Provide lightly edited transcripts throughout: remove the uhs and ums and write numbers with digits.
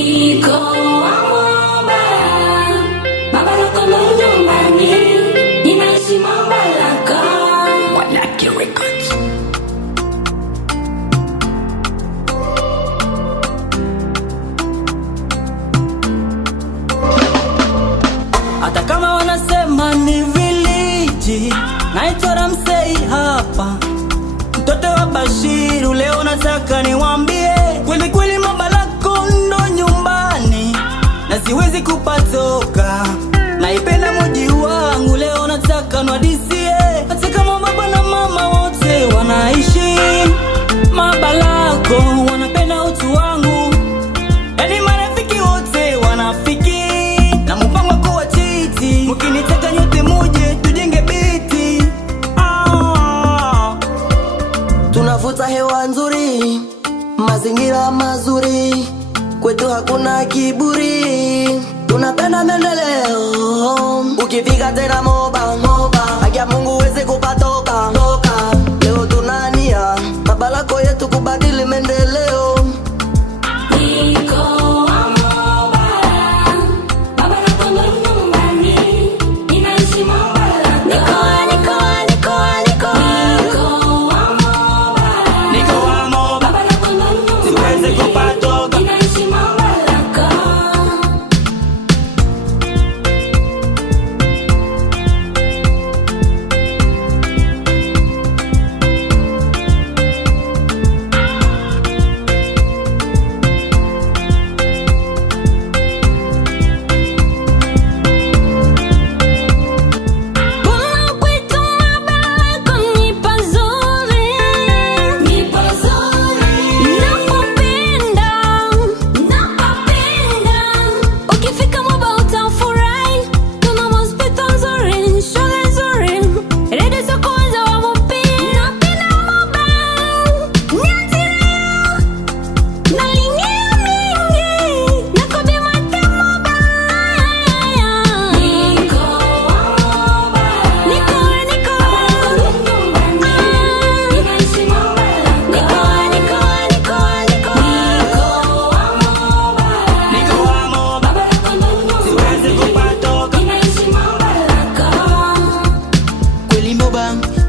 Niko Moba, baba lako nyumbani, ninaishi Mambalaka. Wanake Records. Hata kama wanasema ni village, naitwa Ramsey hapa, mtoto wa Bashiru. Leo nataka niwaambie kweli kweli, Mambalaka ndo nyumbani na siwezi kupatoka. Naipenda mji wangu, leo nataka nwadisie. Hata kama baba na mama wote wanaishi Mambalaka, wanapenda utu wangu, yani marafiki wote wanafiki na mpango kwa titi. Mkinitaka nyote muje tujenge biti. Tunavuta hewa nzuri, mazingira mazuri, kwetu hakuna kiburi, tunapenda maendeleo. Ukifika tena Moba, haki ya Mungu uweze kupatoka. Leo tunania Mambalaka yetu kubadili maendeleo. Niko Moba, baba lako nyumbani, ninaishi Mambalaka. Niko Moba, baba lako siwezi nyumbani, kupatoka. ninaishi Mambalaka.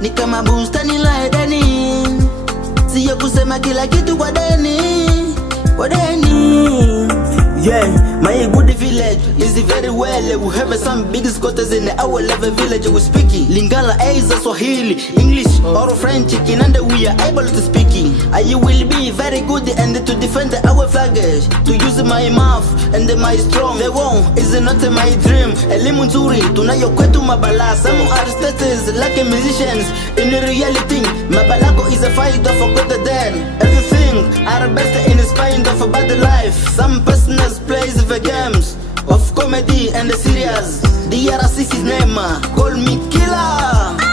Ni kama bustani la Edeni, siyo kusema kila kitu kwa deni. Yeah, my good village is very well. We have some big squatters in our level village. We speak Lingala, Aiza, Swahili, English or French. Kinanda we are able to speak. I will be very good and to defend our flag, to use my mouth and my strong. The war is not my dream. Elimu nzuri tunayo kwetu Mambalaka. Some are status like musicians. In reality, Mambalaka is a fighter for good then. Everything are best in spite of a bad life. Some personal plays the games of comedy and serious. DRC is name, call me killer.